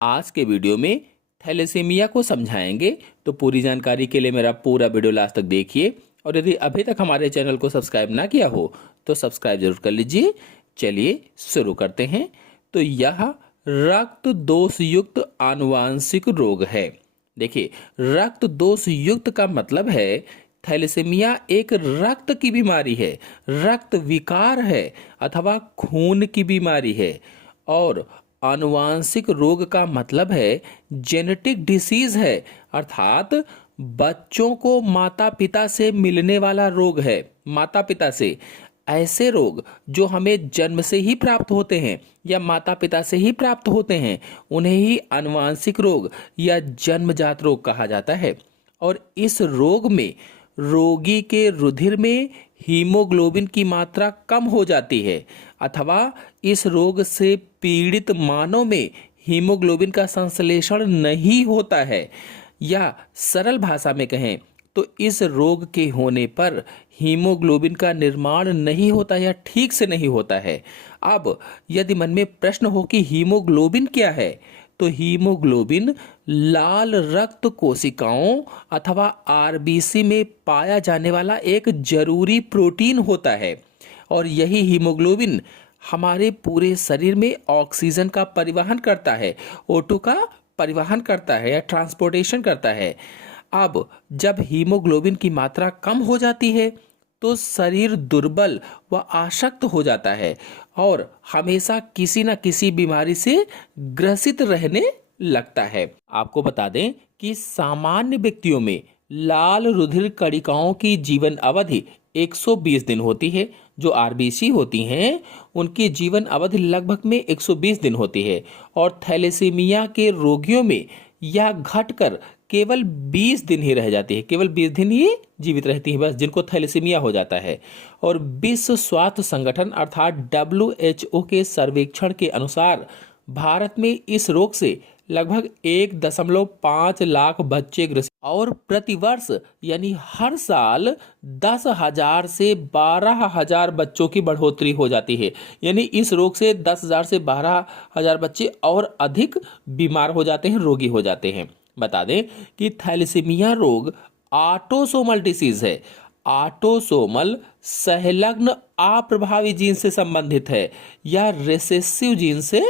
आज के वीडियो में थैलेसीमिया को समझाएंगे, तो पूरी जानकारी के लिए मेरा पूरा वीडियो लास्ट तक देखिए। और यदि अभी तक हमारे चैनल को सब्सक्राइब ना किया हो तो सब्सक्राइब जरूर कर लीजिए। चलिए शुरू करते हैं। तो यह रक्त दोष युक्त आनुवांशिक रोग है। देखिए, रक्त दोष युक्त का मतलब है थैलेसीमिया एक रक्त की बीमारी है, रक्त विकार है अथवा खून की बीमारी है। और आनुवांशिक रोग का मतलब है जेनेटिक डिसीज है, अर्थात बच्चों को माता पिता से मिलने वाला रोग है। माता पिता से ऐसे रोग जो हमें जन्म से ही प्राप्त होते हैं या माता पिता से ही प्राप्त होते हैं, उन्हें ही आनुवांशिक रोग या जन्मजात रोग कहा जाता है। और इस रोग में रोगी के रुधिर में हीमोग्लोबिन की मात्रा कम हो जाती है, अथवा इस रोग से पीड़ित मानव में हीमोग्लोबिन का संश्लेषण नहीं होता है। या सरल भाषा में कहें तो इस रोग के होने पर हीमोग्लोबिन का निर्माण नहीं होता या ठीक से नहीं होता है। अब यदि मन में प्रश्न हो कि हीमोग्लोबिन क्या है, तो हीमोग्लोबिन लाल रक्त कोशिकाओं अथवा आरबीसी में पाया जाने वाला एक जरूरी प्रोटीन होता है। और यही हीमोग्लोबिन हमारे पूरे शरीर में ऑक्सीजन का परिवहन करता है, O2 का परिवहन करता है या ट्रांसपोर्टेशन करता है। अब जब हीमोग्लोबिन की मात्रा कम हो जाती है तो शरीर दुर्बल व आशक्त हो जाता है और हमेशा किसी न किसी बीमारी से ग्रसित रहने लगता है। आपको बता दें कि सामान्य व्यक्तियों में लाल रुधिर कणिकाओं की जीवन अवधि 120 दिन होती है। जो आरबीसी होती हैं उनकी जीवन अवधि लगभग में 120 दिन होती है। और थैलेसीमिया के रोगियों में यह घटकर केवल 20 दिन ही रह जाती है, केवल 20 दिन ही जीवित रहती है बस, जिनको थैलेसीमिया हो जाता है। और विश्व स्वास्थ्य संगठन अर्थात WHO के सर्वेक्षण के अनुसार भारत में इस रोग से लगभग 1.5 लाख बच्चे ग्रसित और प्रतिवर्ष यानी हर साल 10,000 से 12,000 बच्चों की बढ़ोतरी हो जाती है। यानी इस रोग से 10,000 से 12,000 बच्चे और अधिक बीमार हो जाते हैं, रोगी हो जाते हैं। बता दें कि थैलेसीमिया रोग ऑटोसोमल डिसीज है। ऑटोसोमल सहलग्न अप्रभावी जीन से संबंधित है या रिसेसिव जीन से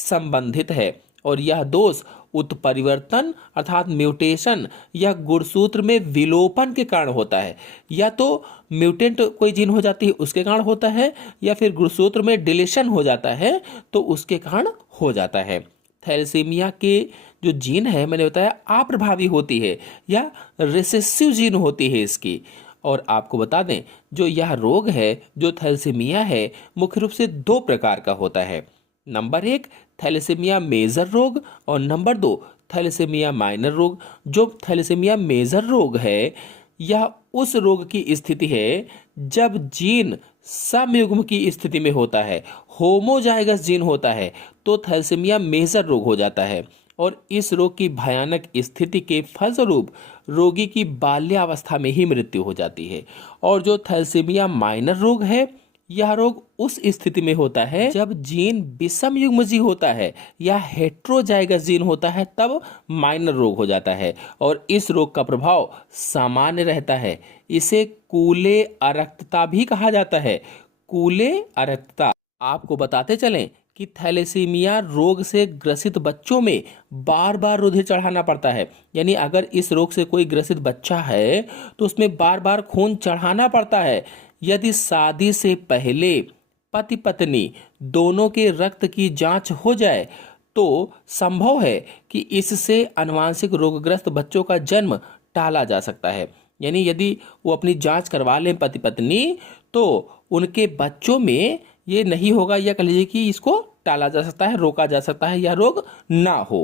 संबंधित है। और यह दोष उत्परिवर्तन अर्थात म्यूटेशन या गुणसूत्र में विलोपन के कारण होता है। या तो म्यूटेंट कोई जीन हो जाती है उसके कारण होता है, या फिर गुणसूत्र में डिलीशन हो जाता है तो उसके कारण हो जाता है। थैलेसीमिया के जो जीन है मैंने बताया अप्रभावी होती है या रिसेसिव जीन होती है इसकी। और आपको बता दें जो यह रोग है, जो थैलेसीमिया है, मुख्य रूप से 2 प्रकार का होता है। नंबर 1 थैलेसीमिया मेजर रोग और नंबर 2 थैलेसीमिया माइनर रोग। जो थैलेसीमिया मेजर रोग है यह उस रोग की स्थिति है जब जीन समयुग्म की स्थिति में होता है, होमोजाइगस जीन होता है, तो थैलेसीमिया मेजर रोग हो जाता है। और इस रोग की भयानक स्थिति के फलस्वरूप रोगी की बाल्यावस्था में ही मृत्यु हो जाती है। और जो थैलेसीमिया माइनर रोग है यह रोग उस स्थिति में होता है जब जीन विषम युग्मजी होता है या हेट्रोजाइगस जीन होता है, तब माइनर रोग हो जाता है। और इस रोग का प्रभाव सामान्य रहता है। इसे कूले अरक्तता भी कहा जाता है, कूले अरक्तता। आपको बताते चलें कि थैलेसीमिया रोग से ग्रसित बच्चों में बार बार रुधिर चढ़ाना पड़ता है। यानी अगर इस रोग से कोई ग्रसित बच्चा है तो उसमें बार बार खून चढ़ाना पड़ता है। यदि शादी से पहले पति पत्नी दोनों के रक्त की जांच हो जाए तो संभव है कि इससे आनुवांशिक रोगग्रस्त बच्चों का जन्म टाला जा सकता है। यानी यदि वो अपनी जांच करवा लें पति पत्नी तो उनके बच्चों में ये नहीं होगा, या कह लीजिए कि इसको टाला जा सकता है, रोका जा सकता है, यह रोग ना हो।